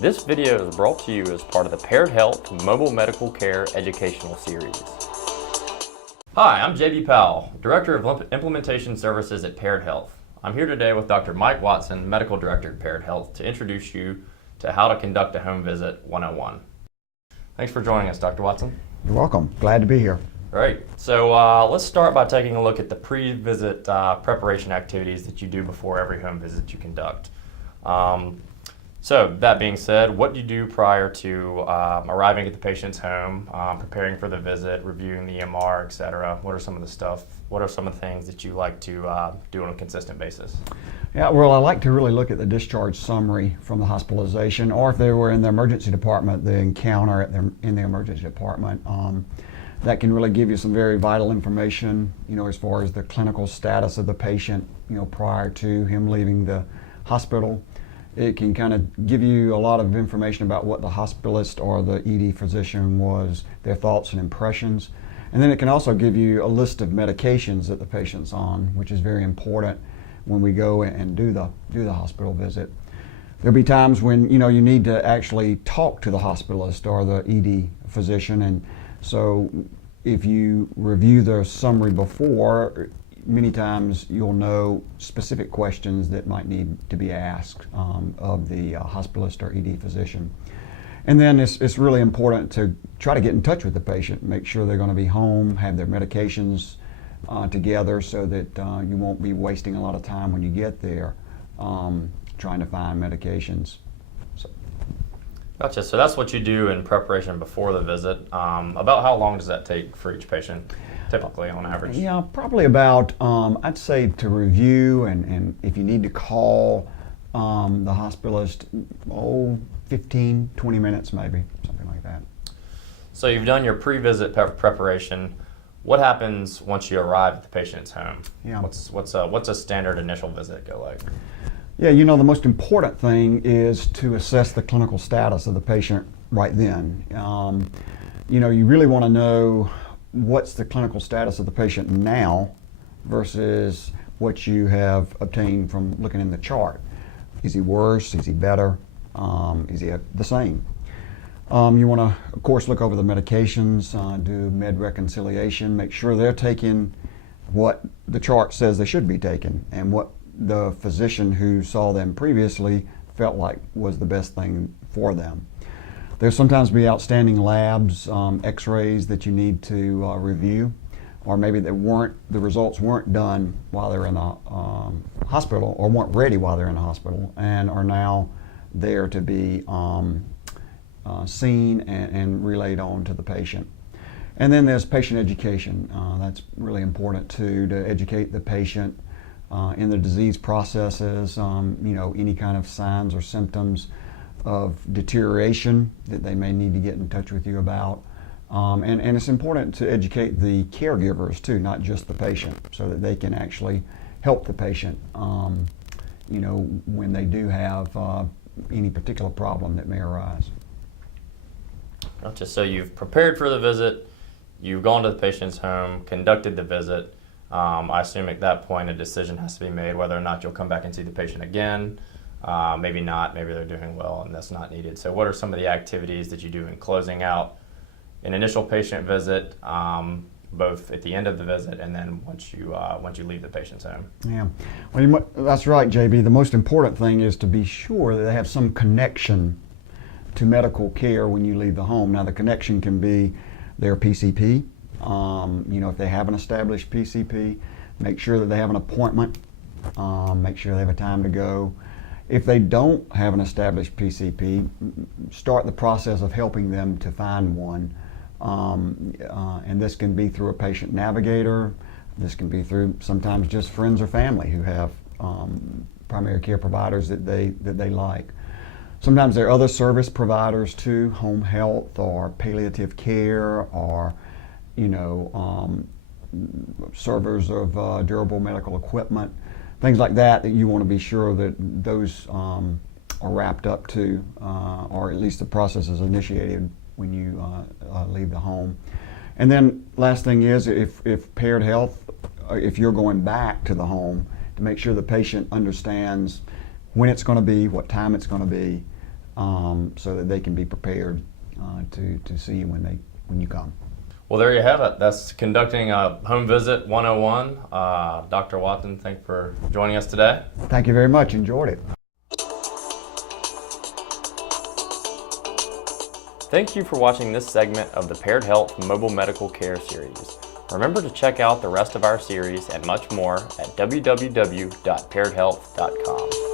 This video is brought to you as part of the Paired Health Mobile Medical Care Educational Series. Hi, I'm JB Powell, Director of Implementation Services at Paired Health. I'm here today with Dr. Mike Watson, Medical Director at Paired Health, to introduce you to how to conduct a home visit 101. Thanks for joining us, Dr. Watson. You're welcome. Glad to be here. Great. So let's start by taking a look at the pre-visit preparation activities that you do before every home visit you conduct. So that being said, what do you do prior to arriving at the patient's home, preparing for the visit, reviewing the EMR, etc.? What are some of the things that you like to do on a consistent basis? Yeah, well, I like to really look at the discharge summary from the hospitalization, or if they were in the emergency department, the encounter in the emergency department. That can really give you some very vital information, as far as the clinical status of the patient, prior to him leaving the hospital. It can kind of give you a lot of information about what the hospitalist or the ED physician was, their thoughts and impressions. And then it can also give you a list of medications that the patient's on, which is very important when we go and do the hospital visit. There'll be times when you need to actually talk to the hospitalist or the ED physician, and so if you review the summary before, many times you'll know specific questions that might need to be asked of the hospitalist or ED physician. And then it's really important to try to get in touch with the patient, make sure they're going to be home, have their medications together, so that you won't be wasting a lot of time when you get there trying to find medications. Gotcha. So that's what you do in preparation before the visit. About how long does that take for each patient, typically on average? Yeah, probably about, I'd say, to review and if you need to call the hospitalist, 15, 20 minutes maybe, something like that. So you've done your pre-visit preparation. What happens once you arrive at the patient's home? Yeah. What's a standard initial visit go like? Yeah, the most important thing is to assess the clinical status of the patient right then. You really want to know what's the clinical status of the patient now versus what you have obtained from looking in the chart. Is he worse? Is he better? Is he the same? You want to, of course, look over the medications, do med reconciliation, make sure they're taking what the chart says they should be taking and what the physician who saw them previously felt like was the best thing for them. There'll sometimes be outstanding labs, x-rays that you need to review, or maybe the results weren't done while they're in the hospital, or weren't ready while they're in the hospital, and are now there to be seen and relayed on to the patient. And then there's patient education. That's really important too, to educate the patient in the disease processes, any kind of signs or symptoms of deterioration that they may need to get in touch with you about. And it's important to educate the caregivers too, not just the patient, so that they can actually help the patient, when they do have any particular problem that may arise. Gotcha. So you've prepared for the visit, you've gone to the patient's home, conducted the visit. I assume at that point a decision has to be made whether or not you'll come back and see the patient again. Maybe not, maybe they're doing well and that's not needed. So what are some of the activities that you do in closing out an initial patient visit, both at the end of the visit and then once you leave the patient's home? Yeah, well, that's right, JB. The most important thing is to be sure that they have some connection to medical care when you leave the home. Now the connection can be their PCP. If they have an established PCP, make sure that they have an appointment, make sure they have a time to go. If they don't have an established PCP, start the process of helping them to find one. And this can be through a patient navigator. This can be through sometimes just friends or family who have primary care providers that they like. Sometimes there are other service providers too, home health or palliative care, or servers of durable medical equipment, things like that you want to be sure that those are wrapped up too, or at least the process is initiated when you leave the home. And then last thing is, if Paired Health, if you're going back to the home, to make sure the patient understands when it's going to be, what time it's going to be, so that they can be prepared to see you when you come. Well, there you have it. That's Conducting a Home Visit 101. Dr. Watson, thank you for joining us today. Thank you very much. Enjoyed it. Thank you for watching this segment of the Paired Health Mobile Medical Care Series. Remember to check out the rest of our series and much more at www.pairedhealth.com.